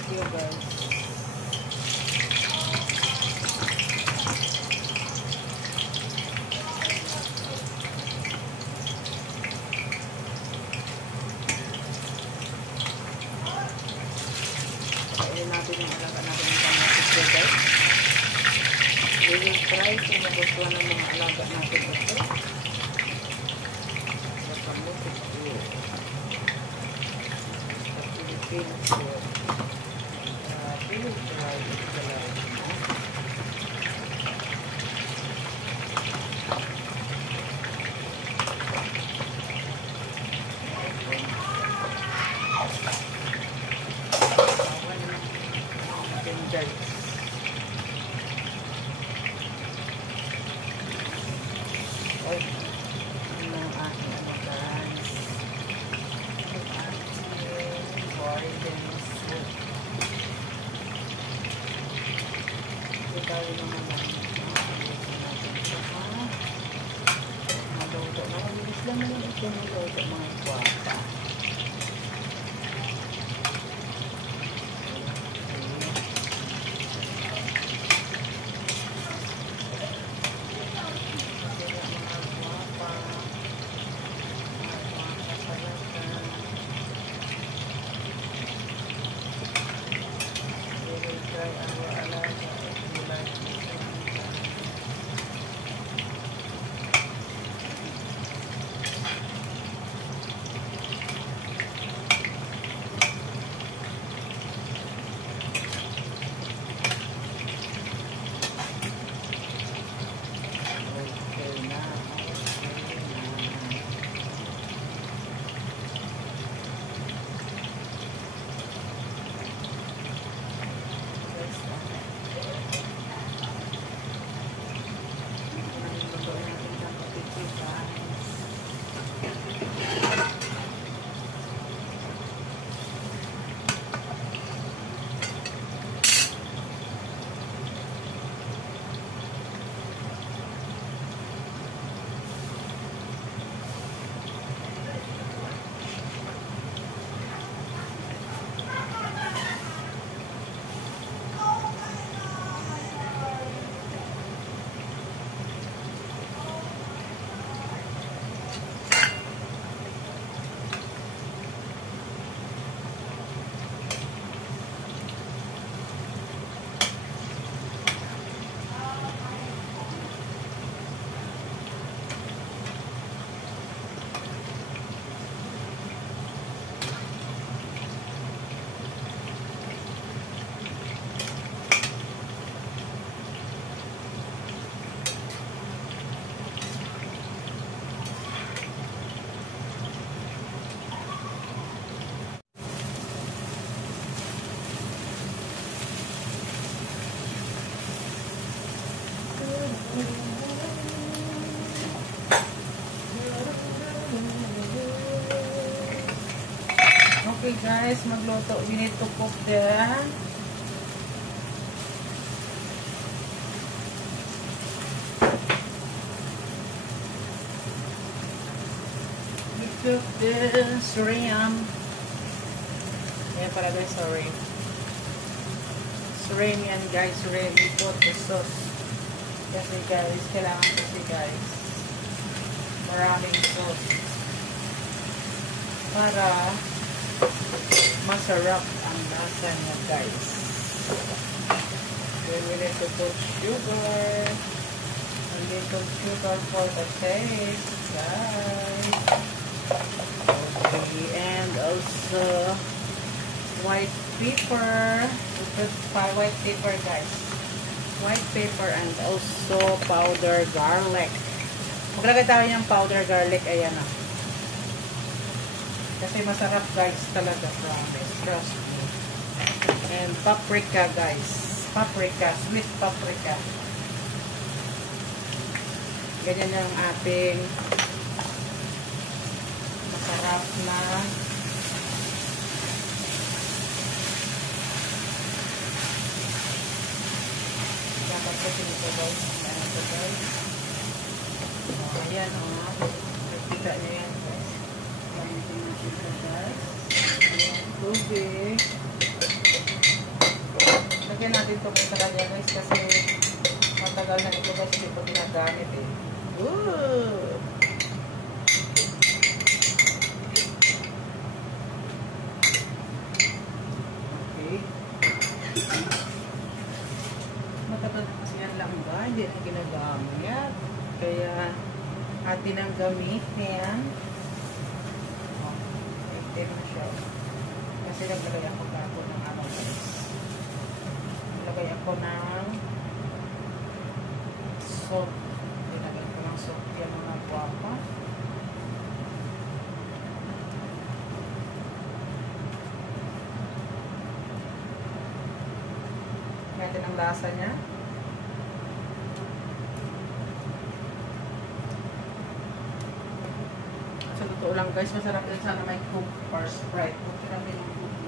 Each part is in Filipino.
video guys. Kainin natin yung alaga natin yung kamatis guys. We will try kung magustuhan ng mga alaga natin ito. Sa kamutik ko. Sa Philippines ko. We will try it talaga. Okay guys, magluto. We need to cook the shrimp. Ayan pala guys, sorry. Shrimp yan guys, shrimp. We put the sauce. Kasi guys, kailangan kasi guys maraming sauce para masarap ang lasa niya guys. Then we need to put sugar. A little sugar for the taste guys. Okay, and also white pepper. We put white pepper guys. White pepper and also powder garlic. Maglagay tayo ng powder garlic. Ayan na. Kasi masarap guys talaga, promise. Trust me. And paprika guys. Paprika. Sweet paprika. Ganyan yung ating masarap na dapat kasi ito guys. Ayan ito guys. Ayan o. Kita nyo yan guys. Gamitin natin ito guys. Ayan, tubig. Lagyan natin ito sa kanya guys kasi matagal na ito guys hindi ko ginagamit eh. Ooh! Okay. Matagal na kasi yan lang ba? Hindi na ginagamit. Kaya atin ang gamitin. Oh, itim na siya. Kasi naglagay ako gato ng ano guys. Naglagay ako ng soap. Nilagay ko ng soap yan mga guwapa. Natin ang lasa niya. Sa totoo lang guys, masarap din sana may Coke or Sprite. Coke lang din yung Coke.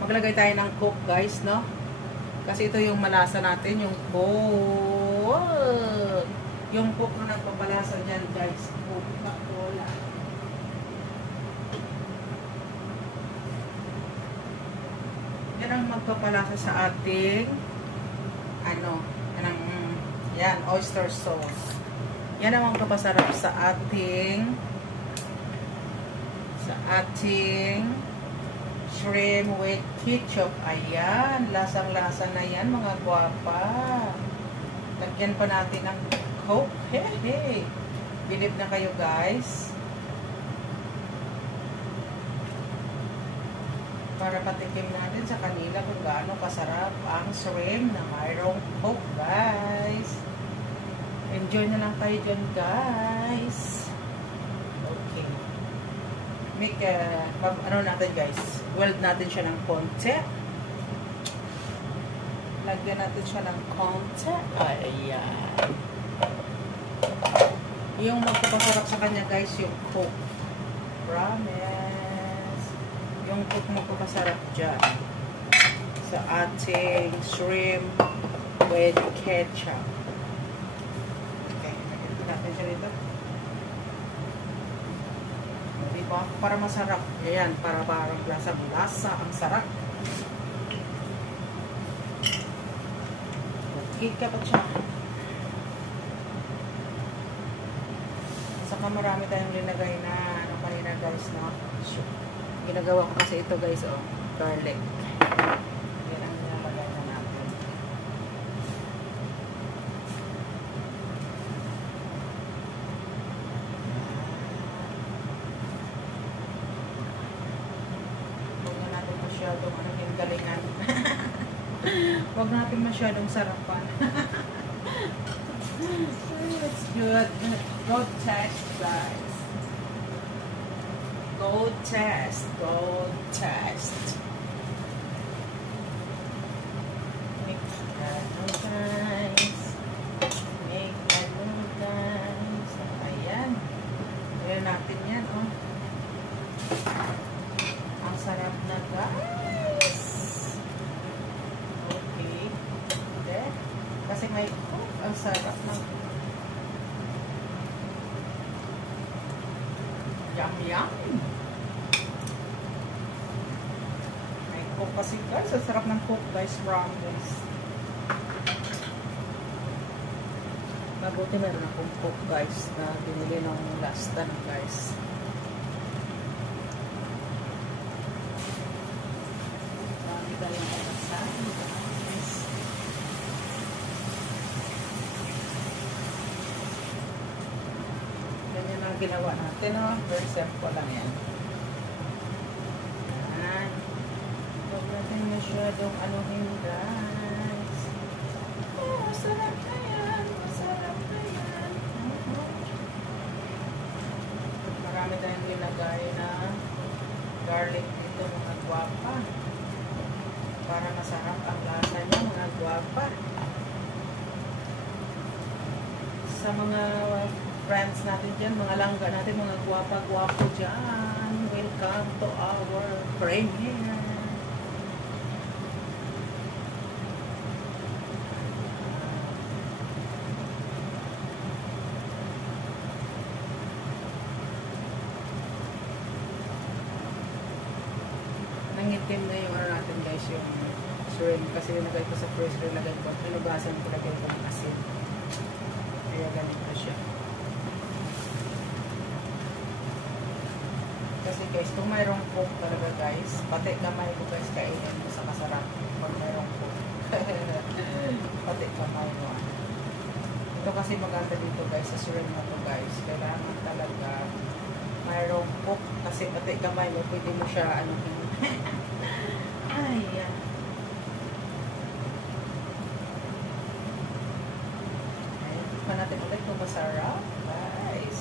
Maglagay tayo ng Coke guys, no? Kasi ito yung malasa natin, yung Coke. Yung Coke na nagpapalasa dyan guys. Coca-Cola. Yan ang magpapalasa sa ating ano, yan, oyster sauce. Yan ang magpapasarap sa ating shrimp with ketchup. Ayan, lasang-lasa na yan mga guwapa. Lagyan pa natin ng Coke. Hey, hey. Bilib na kayo guys. Para patikim natin sa kanila kung gaano kasarap ang shrimp na mayroong Coke guys. Enjoy na lang kayo dyan guys. Okay. Make ano natin guys, weld natin siya ng konti. Lagyan natin siya ng konti. Ayan. Yung magpapasarap sa kanya guys, yung Coke. Promise. Yung Coke magpapasarap dyan. Sa ating shrimp with ketchup. Okay, lagyan natin siya dito. Diba? Para masarap. Ayan, para parang lasang-lasa. Ang sarap. Okay ka pa siya. Saka marami tayong linagay na ano kanina guys, no? Ginagawa ko kasi ito guys, oh. Garlic. Yan ang nilagay na natin. Masyadong ano yung galingan. Huwag natin masyadong sarapan. It's good. Go test guys. Go test. Go test. Make ano guys. Make ano guys. Ayan. Ayan natin yan, oh. Ang sarap na guys. Okay. Okay. Kasi may Coke. Ang sarap ng yum yum. May Coke kasi guys. Ang sarap ng Coke guys. Promise. Mabuti meron akong Coke guys na binili ng last time guys. Ganyan ang ginawa natin, no? Very simple lang yan. Yan. Huwag natin masyadong anuhin, guys. Oh, masarap na yan. Masarap na yan. Marami tayong ginagay na garlic dito, mga guwapa. Para masarap ang lasa niya, mga guwapa. Sa mga friends natin dyan, mga langga natin, mga guwapa-guwapo dyan. Welcome to our premiere. nangitim na yung ano natin guys, yung shrimp. Kasi nilagay ko sa freezer, nilagay ko. Pinugasan ko, lagay ko ng asin. Kaya ganito siya. Kasi guys, kung mayroong cook talaga guys, pati kamay ko guys, kainin mo sa masarap. Pag mayroong cook. Pati kamay mo. Ito kasi maganda dito guys, sa shrimp na to guys. Kailangan talaga mayroong cook. Kasi pati kamay mo, pwede mo siya, ano, ay, yan. Ayan, pa natin ulit kung masarap. Guys.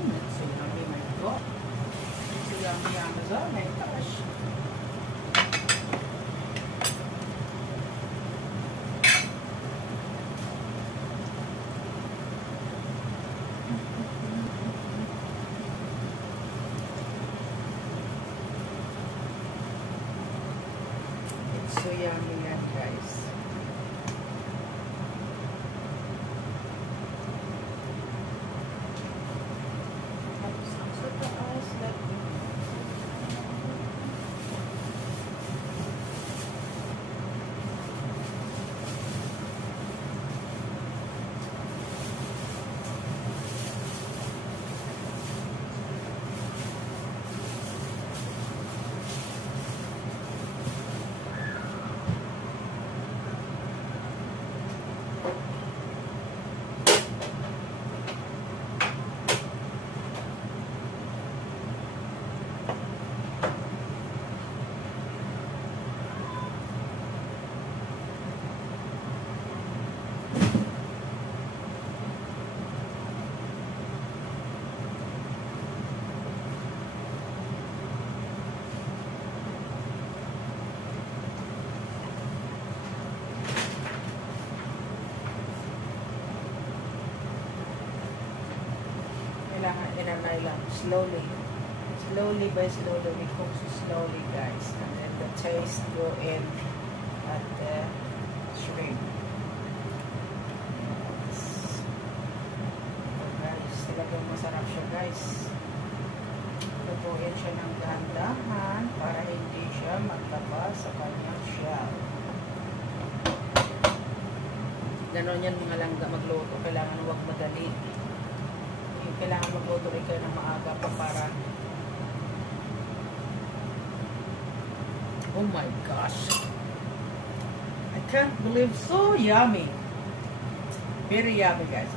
It's so yummy, my God. It's so yummy, Amazon. My gosh. So yummy yan guys. Sa taas lagi. Kailangan inanay lang. Slowly. Slowly by slowly. We cook slowly guys. And then the taste go in at the shrimp. Yes. So guys, talagang masarap siya guys. Lutuin siya ng dahan-dahan para hindi siya maglabas sa kanyang shell. Ganon yan mga langga magluto. Kailangan huwag madali. Kailangan magluto rin kayo ng maaga pa para oh my gosh, I can't believe, so yummy, very yummy guys.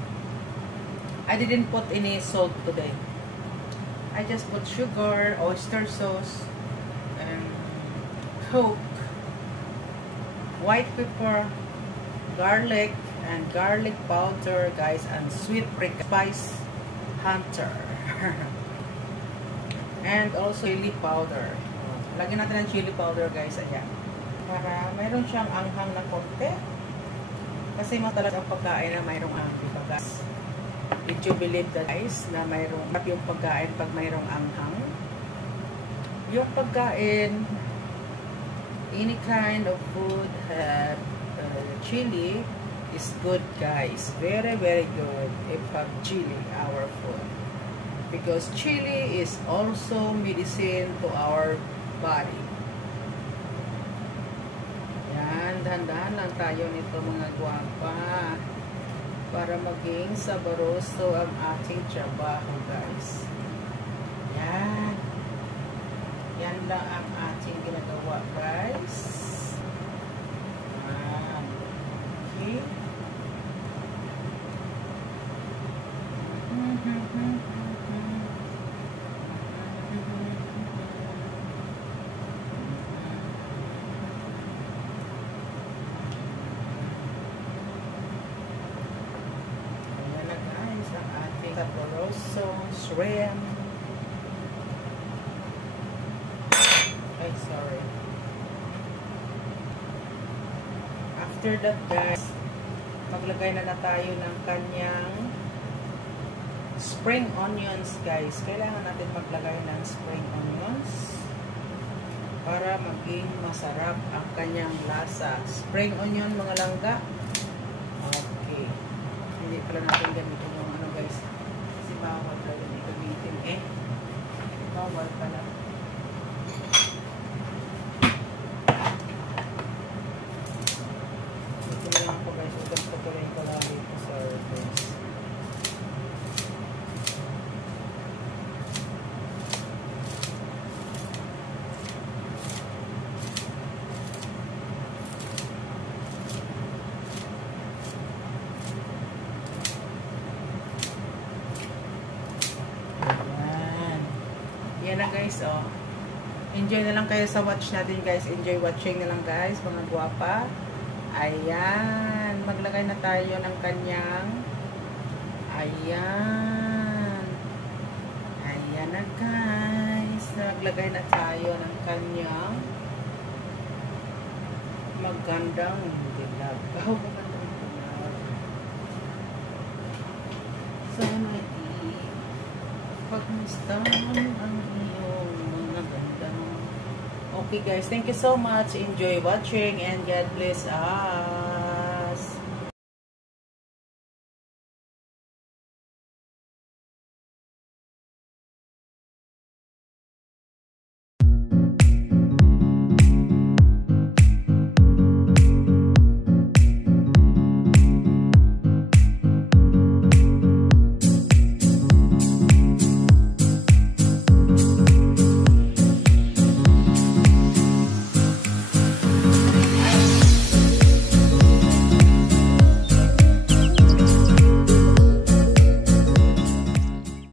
I didn't put any salt today. I just put sugar, oyster sauce, and Coke, white pepper, garlic, and garlic powder guys, and sweet spice hunter. And also chili powder. Lagyan natin ng chili powder guys, ayan. Para mayroon siyang anghang na konti. Kasi matalas ang pagkain na mayroong anghang guys. Did you believe that guys na mayroong yung pagkain pag mayroong anghang? Yung pagkain, any kind of food have chili is good guys, very very good if have chili our food, because chili is also medicine to our body. Yan, dahan-dahan lang tayo nito mga guwapa para maging saboroso ang ating trabaho guys. Yan, yan lang ang ating ginagawa guys. Okay. Saboroso shrimp. Ay, sorry. After that guys, maglagay na tayo ng kanyang spring onions guys. Kailangan natin maglagay ng spring onions para maging masarap ang kanyang lasa. Spring onion mga langga. Okay. Hindi pala natin gamitin yung ano guys. Kasi bawal talaga dito. bawal pala. Ito na lang ako guys. Ugas ko tuloy ko lang dito sa service. Yan na guys, oh. Enjoy na lang kayo sa watch natin guys. Enjoy watching na lang guys, mga guwapa. Ayan. Maglagay na tayo ng kanyang. Ayan. Ayan na guys. Naglagay na tayo ng kanyang magandang dilag. Oh, magandang dilag. Sana pagmustan ang iyong mga ganda. Okay guys, thank you so much. Enjoy watching and God bless us.